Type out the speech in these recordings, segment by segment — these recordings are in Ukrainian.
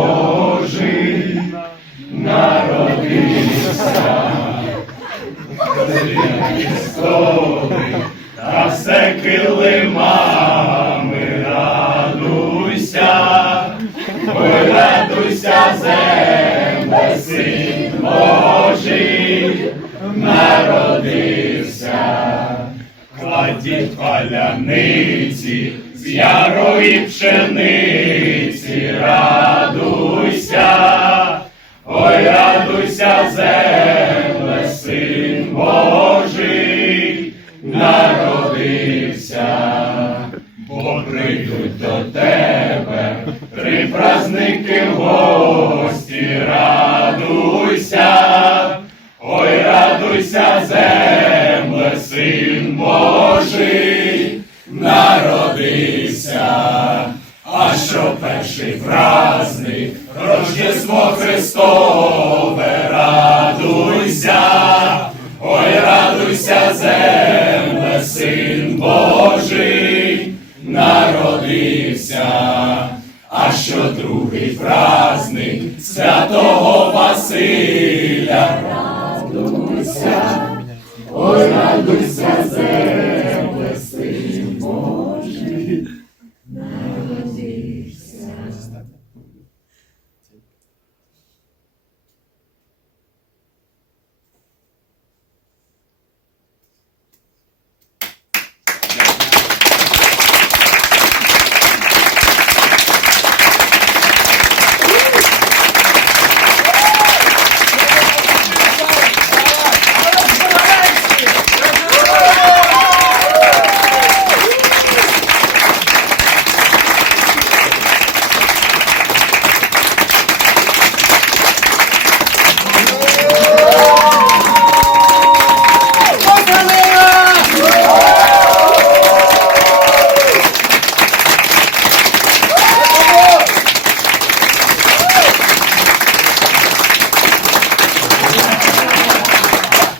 Божий народився. Христовий, та все килимами радуйся, ой, радуйся, Божий, народився. Кладіть паляниці з ярої пшениці, Божий, народився, бо прийдуть до тебе три праздники в гості, радуйся, ой, радуйся, земле, син Божий, народився. А що перший праздник, Рождество Христове, земле, син Божий, народився. А що другий праздник святого Василя, радуйся, ой, радуйся, земле, син Божий.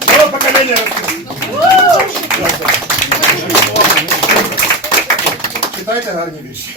Нове покоління росте. Читайте гарні вірші.